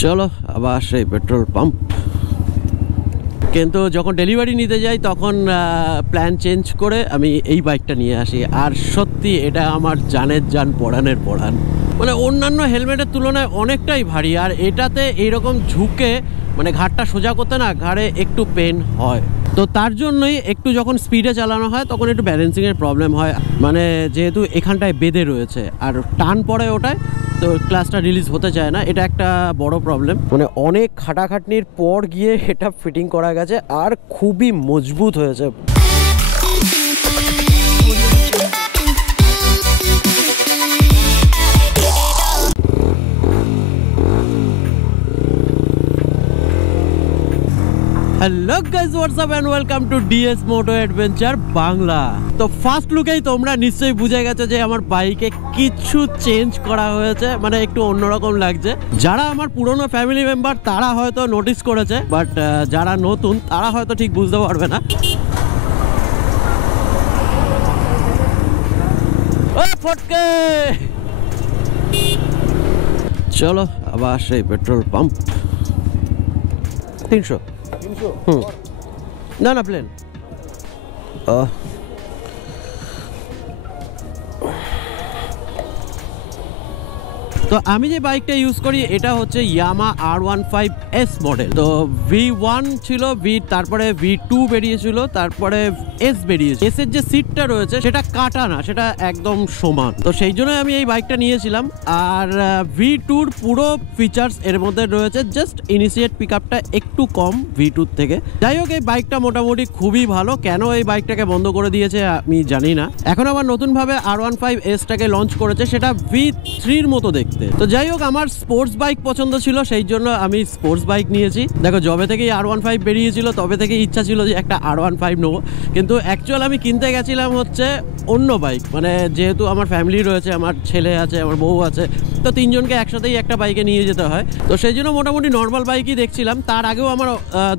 চলো আবার সেই পেট্রোল পাম্প। কিন্তু যখন ডেলিভারি নিতে যাই তখন প্ল্যান চেঞ্জ করে আমি এই বাইকটা নিয়ে আসি। আর সত্যি এটা আমার জানের জান পড়ানের পড়ান, মানে অন্যান্য হেলমেটের তুলনায় অনেকটাই ভারী। আর এটাতে এইরকম ঝুঁকে মানে ঘাটটা সোজা করতে না ঘাড়ে একটু পেন হয়, তো তার জন্যই একটু যখন স্পিডে চালানো হয় তখন একটু ব্যালেন্সিংয়ের প্রবলেম হয়। মানে যেহেতু এখানটায় বেঁধে রয়েছে আর টান পড়ে ওটায়, তো ক্লাসটা রিলিজ হতে চায় না, এটা একটা বড় প্রবলেম। মানে অনেক খাটাখাটনির পর গিয়ে এটা ফিটিং করা গেছে আর খুবই মজবুত হয়েছে। Hello guys, what's up and welcome to DS moto adventure Bangla. তো ফার্স্ট লুকেই তোমরা নিশ্চয়ই বুঝে গেছো যে আমার বাইকে কিছু চেঞ্জ করা হয়েছে, মানে একটু অন্যরকম লাগছে। যারা আমার পুরনো ফ্যামিলি মেম্বার তারা হয়তো নোটিস করেছে, বাট যারা নতুন তারা হয়তো ঠিক বুঝতে পারবে না। ফটকে চলো আবার সেই পেট্রোল পাম্প। 300 না না প্লেন। তো আমি যে বাইকটা ইউজ করি এটা হচ্ছে ইয়ামা R15S মডেল। তো V1 ছিল, তারপরে V2 বেরিয়েছিল, তারপরে S বেরিয়েছে। S এর যে সিটটা রয়েছে সেটা কাটা না, সেটা একদম সমান। তো সেই জন্য আমি এই বাইকটা নিয়েছিলাম। আর V2-র পুরো ফিচার্স এর মধ্যে রয়েছে, জাস্ট ইনিশিয়েট পিকআপটা একটু কম V2 থেকে। যাই হোক, এই বাইকটা মোটামুটি খুবই ভালো। কেন এই বাইকটাকে বন্ধ করে দিয়েছে আমি জানি না। এখন আবার নতুনভাবে R15S-টাকে লঞ্চ করেছে, সেটা V3-র মতো দেখতে। তো যাই হোক, আমার স্পোর্টস বাইক পছন্দ ছিল, সেই জন্য আমি স্পোর্টস বাইক নিয়েছি। দেখো, যবে থেকেই R15 বেরিয়েছিল তবে থেকেই ইচ্ছা ছিল যে একটা R15 নেবো, কিন্তু অ্যাকচুয়াল আমি কিনতে গেছিলাম হচ্ছে অন্য বাইক। মানে যেহেতু আমার ফ্যামিলি রয়েছে, আমার ছেলে আছে, আমার বউ আছে, তো তিনজনকে একসাথেই একটা বাইকে নিয়ে যেতে হয়। তো সেই জন্য মোটামুটি নর্মাল বাইকই দেখছিলাম। তার আগেও আমার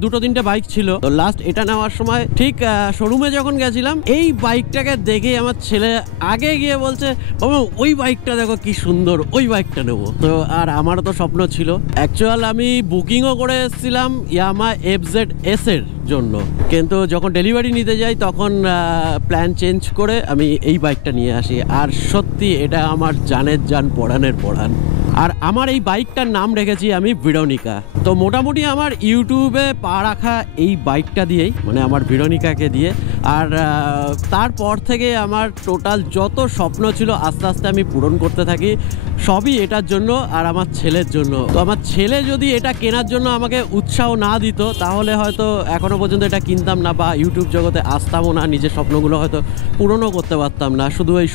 দুটো তিনটে বাইক ছিল। তো লাস্ট এটা নেওয়ার সময় ঠিক শোরুমে যখন গেছিলাম, এই বাইকটাকে দেখে আমার ছেলে আগে গিয়ে বলছে, বাবা ওই বাইকটা দেখো কি সুন্দর, ওই বাইকটা নেবো। তো আর আমারও তো স্বপ্ন ছিল। অ্যাকচুয়াল আমি বুকিংও করে এসেছিলাম ইয়ামা FZS এর জন্য, কিন্তু যখন ডেলিভারি নিতে যাই তখন প্ল্যান চেঞ্জ করে আমি এই বাইকটা নিয়ে আসি। আর সত্যি এটা আমার জানের জান পড়ানের পড়ান। আর আমার এই বাইকটার নাম রেখেছি আমি ভেরোনিকা। তো মোটামুটি আমার ইউটিউবে পা রাখা এই বাইকটা দিয়েই, মানে আমার ভেরোনিকাকে দিয়ে। আর তারপর থেকে আমার টোটাল যত স্বপ্ন ছিল আস্তে আস্তে আমি পূরণ করতে থাকি, সবই এটার জন্য আর আমার ছেলের জন্য। তো আমার ছেলে যদি এটা কেনার জন্য আমাকে উৎসাহ না দিত তাহলে হয়তো এখনো পর্যন্ত এটা কিনতাম না, বা ইউটিউব জগতে আসতামও না, নিজের স্বপ্নগুলো হয়তো পূরণও করতে পারতাম না, শুধু এই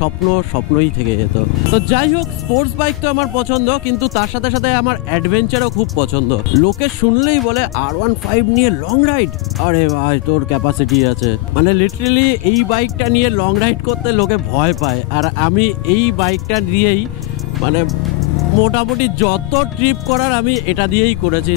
স্বপ্নই থেকে যেত। তো যাই হোক, স্পোর্টস বাইক তো আমার পছন্দ, কিন্তু তার সাথে সাথে আমার অ্যাডভেঞ্চারও খুব পছন্দ। লোকে শুনলেই বলে R15 নিয়ে লং রাইড, আরে ভাই তোর ক্যাপাসিটি আছে। মানে লিটারালি এই বাইকটা নিয়ে লং রাইড করতে লোকে ভয় পায়, আর আমি এই বাইকটা দিয়েই মানে মোটামুটি যত ট্রিপ করার আমি এটা দিয়েই করেছি।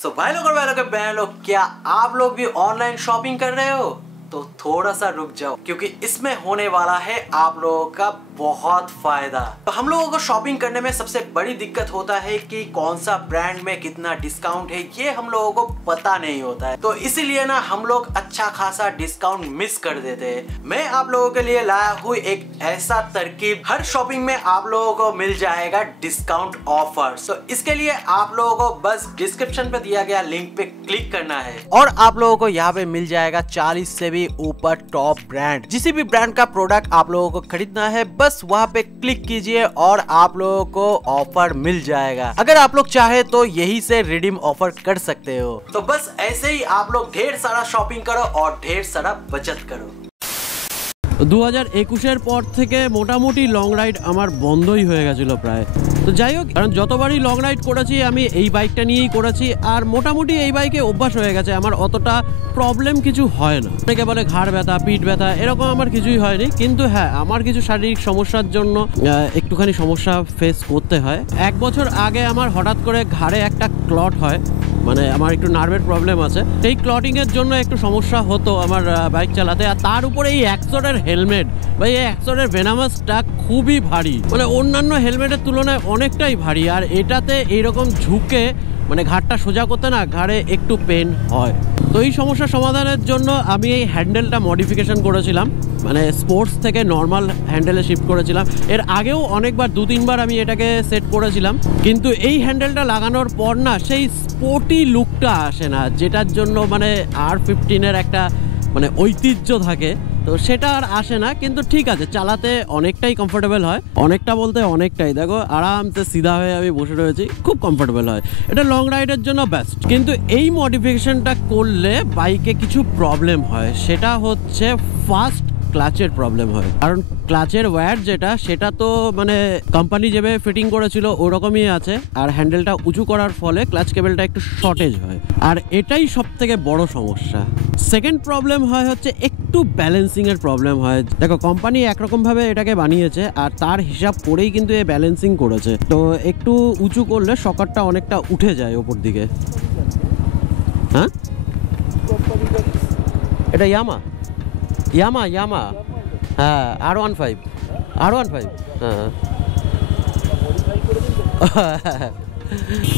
सो भाई लोग और बहन लोग, क्या आप लोग भी ऑनलाइन शॉपिंग कर रहे हो? तो थोड़ा सा रुक जाओ, क्योंकि इसमें होने वाला है आप लोगों का बहुत फायदा। तो हम लोगों को शॉपिंग करने में सबसे बड़ी दिक्कत होता है कि कौन सा ब्रांड में कितना डिस्काउंट है, ये हम लोगों को पता नहीं होता है। तो इसीलिए ना हम लोग अच्छा खासा डिस्काउंट मिस कर देते हैं। मैं आप लोगों के लिए लाया हूँ एक ऐसा तरकीब, हर शॉपिंग में आप लोगों को मिल जाएगा डिस्काउंट ऑफर। तो इसके लिए आप लोगों को बस डिस्क्रिप्शन पे दिया गया लिंक पे क्लिक करना है, और आप लोगों को यहाँ पे मिल जाएगा 40 से भी ऊपर टॉप ब्रांड। किसी भी ब्रांड का प्रोडक्ट आप लोगों को खरीदना है, बस वहाँ पे क्लिक कीजिए और आप लोगों को ऑफर मिल जाएगा। अगर आप लोग चाहे तो यही से रिडीम ऑफर कर सकते हो। तो बस ऐसे ही आप लोग ढेर सारा शॉपिंग करो और ढेर सारा बचत करो। 2021-এর পর থেকে মোটামুটি লং রাইড আমার বন্ধই হয়ে গেছিল প্রায়। তো যাই হোক, কারণ যতবারই লং রাইড করেছি আমি এই বাইকটা নিয়েই করেছি, আর মোটামুটি এই বাইকে অভ্যাস হয়ে গেছে, আমার অতটা প্রবলেম কিছু হয় না। অনেকে বলে ঘাড় ব্যথা, পিঠ ব্যথা, এরকম আমার কিছুই হয়নি। কিন্তু হ্যাঁ, আমার কিছু শারীরিক সমস্যার জন্য একটুখানি সমস্যা ফেস করতে হয়। 1 বছর আগে আমার হঠাৎ করে ঘাড়ে একটা ক্লট হয়, মানে আমার একটু নার্ভের প্রবলেম আছে, সেই ক্লটিংয়ের জন্য একটু সমস্যা হতো আমার বাইক চালাতে। আর তার উপরে এই অ্যাক্সোরের হেলমেট বা এই অ্যাক্সোরের ভেনামাসটা খুবই ভারী, মানে অন্যান্য হেলমেটের তুলনায় অনেকটাই ভারী। আর এটাতে এইরকম ঝুঁকে মানে ঘাড়টা সোজা করতে না ঘাড়ে একটু পেন হয়। তো এই সমস্যা সমাধানের জন্য আমি এই হ্যান্ডেলটা মডিফিকেশন করেছিলাম, মানে স্পোর্টস থেকে নর্মাল হ্যান্ডেলে শিফট করেছিলাম। এর আগেও অনেকবার 2-3 বার আমি এটাকে সেট করেছিলাম, কিন্তু এই হ্যান্ডেলটা লাগানোর পর না সেই স্পোর্টি লুকটা আসে না, যেটার জন্য মানে R15-এর একটা মানে ঐতিহ্য থাকে, তো সেটা আর আসে না। কিন্তু ঠিক আছে, চালাতে অনেকটাই কমফোর্টেবল হয়, অনেকটা বলতে অনেকটাই। দেখো আরামসে সিধা হয়ে আমি বসে রয়েছি, খুব কমফোর্টেবল হয়। এটা লং রাইডের জন্য বেস্ট। কিন্তু এই মডিফিকেশনটা করলে বাইকে কিছু প্রবলেম হয়, সেটা হচ্ছে ফার্স্ট ক্লাচের প্রবলেম হয়। কারণ ক্লাচের ওয়্যার যেটা, সেটা তো মানে কোম্পানি যেভাবে ফিটিং করেছিল ওরকমই আছে, আর হ্যান্ডেলটা উঁচু করার ফলে ক্লাচ কেবলটা একটু শর্টেজ হয়, আর এটাই সব থেকে বড় সমস্যা। সেকেন্ড প্রবলেম হয় হচ্ছে একটু ব্যালেন্সিংয়ের প্রবলেম হয়। দেখো কোম্পানি একরকমভাবে এটাকে বানিয়েছে, আর তার হিসাব করেই কিন্তু এ ব্যালেন্সিং করেছে। তো একটু উঁচু করলে শকারটা অনেকটা উঠে যায় ওপর দিকে। হ্যাঁ, এটা ইয়ামা হ্যাঁ, R15 হ্যাঁ।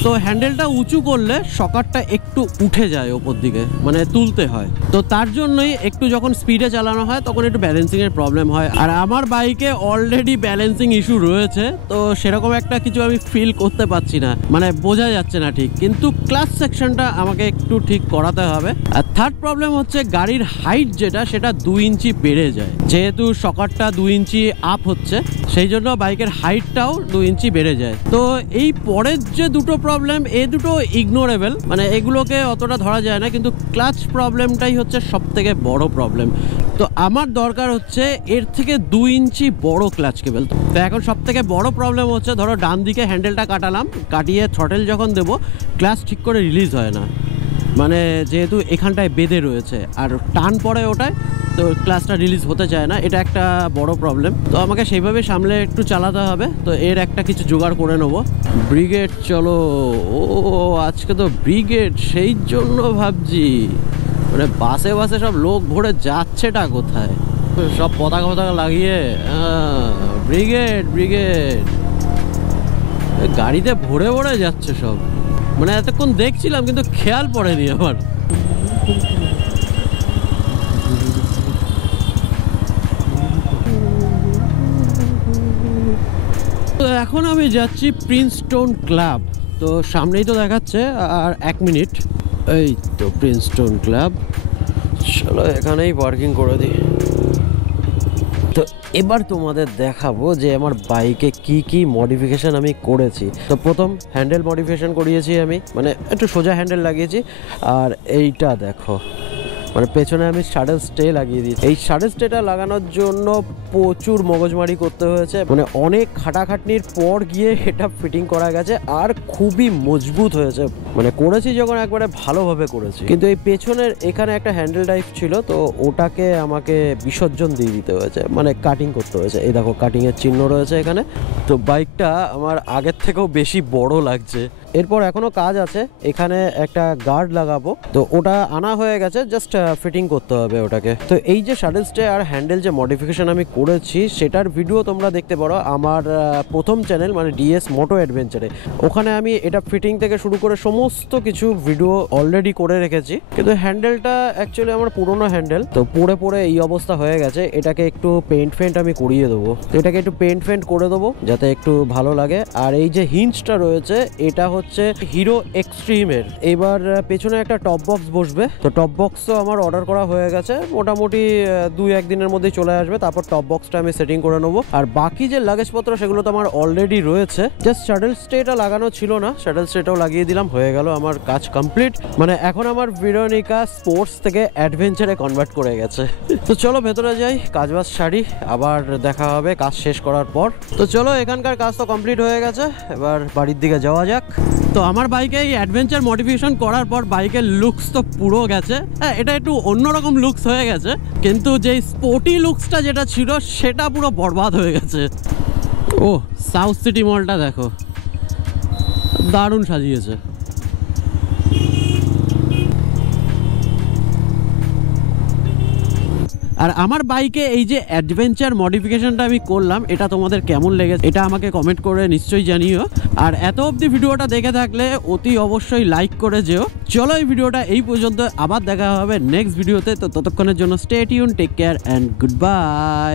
তো হ্যান্ডেলটা উঁচু করলে শকারটা একটু উঠে যায় ওপর দিকে, মানে তুলতে হয়। তো তার জন্যই একটু যখন স্পিডে চালানো হয় তখন একটু ব্যালেন্সিংয়ের প্রবলেম হয়। আর আমার বাইকে অলরেডি ব্যালেন্সিং ইস্যু রয়েছে, তো সেরকম একটা কিছু আমি ফিল করতে পারছি না, মানে বোঝা যাচ্ছে না ঠিক। কিন্তু ক্লাচ সেকশনটা আমাকে একটু ঠিক করাতে হবে। আর থার্ড প্রবলেম হচ্ছে গাড়ির হাইট যেটা, সেটা 2 ইঞ্চি বেড়ে যায়। যেহেতু শকারটা 2 ইঞ্চি আপ হচ্ছে, সেই জন্য বাইকের হাইটটাও 2 ইঞ্চি বেড়ে যায়। তো এই পরের যে দুটো প্রবলেম, এই দুটো ইগনোরেবল, মানে এগুলোকে অতটা ধরা যায় না। কিন্তু ক্লাচ প্রবলেমটাই হচ্ছে সব থেকে বড় প্রবলেম। তো আমার দরকার হচ্ছে এর থেকে 2 ইঞ্চি বড় ক্লাচ কেবল। তো এখন সব থেকে বড় প্রবলেম হচ্ছে, ধরো ডান দিকে হ্যান্ডেলটা কাটালাম, কাটিয়ে থ্রটেল যখন দেবো ক্লাচ ঠিক করে রিলিজ হয় না, মানে যেহেতু এখানটায় বেঁধে রয়েছে আর টান পড়ে ওটায়, তো ক্লাচটা রিলিজ হতে চায় না। এটা একটা বড় প্রবলেম। তো আমাকে সেইভাবে সামলে একটু চালাতে হবে। তো এর একটা কিছু জোগাড় করে নেবো। ব্রিগেড চলো, ও আজকে তো ব্রিগেড, সেই জন্য ভাবছি মানে বাসে বাসে সব লোক ভরে যাচ্ছেটা কোথায়, সব পতাকা লাগিয়ে ব্রিগেড গাড়িতে ভরে ভরে যাচ্ছে সব। মানে এতক্ষণ দেখছিলাম কিন্তু খেয়াল পড়েনি আমার। তো এখন আমি যাচ্ছি প্রিন্সটন ক্লাব। তো সামনেই তো দেখাচ্ছে, আর 1 মিনিট। এই তো প্রিন্সটন ক্লাব, চলো এখানেই পার্কিং করে দিই। তো এবার তোমাদের দেখাবো যে আমার বাইকে কি কি মডিফিকেশন আমি করেছি। তো প্রথম হ্যান্ডেল মডিফিকেশন করিয়েছি আমি, মানে একটু সোজা হ্যান্ডেল লাগিয়েছি। আর এইটা দেখো, মানে পেছনে আমি শাডেল স্টে লাগিয়ে দিয়েছি। এই শাডেল স্টেটা লাগানোর জন্য প্রচুর মগজমারি করতে হয়েছে, মানে অনেক খাটাখাটনির পর গিয়ে এটা ফিটিং করা গেছে, আর খুবই মজবুত হয়েছে। মানে করেছি যখন একবারে ভালোভাবে করেছি। কিন্তু এই পেছনের এখানে একটা হ্যান্ডেল টাইপ ছিল, তো ওটাকে আমাকে বিসর্জন দিয়ে দিতে হয়েছে, মানে কাটিং করতে হয়েছে। এই দেখো কাটিংয়ের চিহ্ন রয়েছে এখানে। তো বাইকটা আমার আগের থেকেও বেশি বড় লাগছে। এরপর এখনো কাজ আছে, এখানে একটা গার্ড লাগাবো, তো ওটা আনা হয়ে গেছে, জাস্ট ফিটিং করতে হবে ওটাকে। তো এই যে শাডেল স্টে আর হ্যান্ডেল যে মডিফিকেশন আমি করেছি, সেটার ভিডিও তোমরা দেখতে পারো আমার প্রথম চ্যানেল, মানে DS মোটো অ্যাডভেঞ্চারে। ওখানে আমি এটা ফিটিং থেকে শুরু করে সমস্ত কিছু ভিডিও অলরেডি করে রেখেছি। কিন্তু হ্যান্ডেলটা অ্যাকচুয়ালি আমার পুরোনো হ্যান্ডেল, তো পরে পরে এই অবস্থা হয়ে গেছে। এটাকে একটু পেন্ট আমি করিয়ে দেবো। তো এটাকে একটু পেন্ট করে দেবো যাতে একটু ভালো লাগে। আর এই যে হিঞ্জটা রয়েছে, এটা হচ্ছে হিরো এক্সট্রিমের। এবার পেছনে একটা টপ বক্স বসবে, তো টপ বক্সও আমার অর্ডার করা হয়ে গেছে, মোটামুটি 2-1 দিনের মধ্যেই চলে আসবে। তারপর টপ বক্সটা আমি সেটিং করে নেবো। আর বাকি যে লাগেজপত্র সেগুলো তো আমার অলরেডি রয়েছে, জাস্ট শাডেল স্টেটা লাগানো ছিল না, শাডেল স্টেটাও লাগিয়ে দিলাম, হয়ে গেল আমার কাজ কমপ্লিট। মানে এখন আমার ভেরোনিকা স্পোর্টস থেকে অ্যাডভেঞ্চারে কনভার্ট করে গেছে। তো চলো ভেতরে যাই, কাজবাজ সারি, আবার দেখা হবে কাজ শেষ করার পর। তো চলো, এখানকার কাজ তো কমপ্লিট হয়ে গেছে, এবার বাড়ির দিকে যাওয়া যাক। তো আমার বাইকে এই অ্যাডভেঞ্চার মডিফিকেশন করার পর বাইকের লুকস তো পুরো গেছে। হ্যাঁ, এটা একটু অন্যরকম লুকস হয়ে গেছে, কিন্তু যে স্পোর্টি লুকসটা যেটা ছিল সেটা পুরো বরবাদ হয়ে গেছে। ও সাউথ সিটি মলটা দেখো, দারুণ সাজিয়েছে। আর আমার বাইকে এই যে অ্যাডভেঞ্চার মডিফিকেশনটা আমি করলাম এটা তোমাদের কেমন লেগেছে এটা আমাকে কমেন্ট করে নিশ্চয়ই জানিও। আর এত অবধি ভিডিওটা দেখে থাকলে অতি অবশ্যই লাইক করে যেও। চলো এই ভিডিওটা এই পর্যন্ত, আবার দেখা হবে নেক্সট ভিডিওতে। তো ততক্ষণের জন্য stay tune, take care and good by.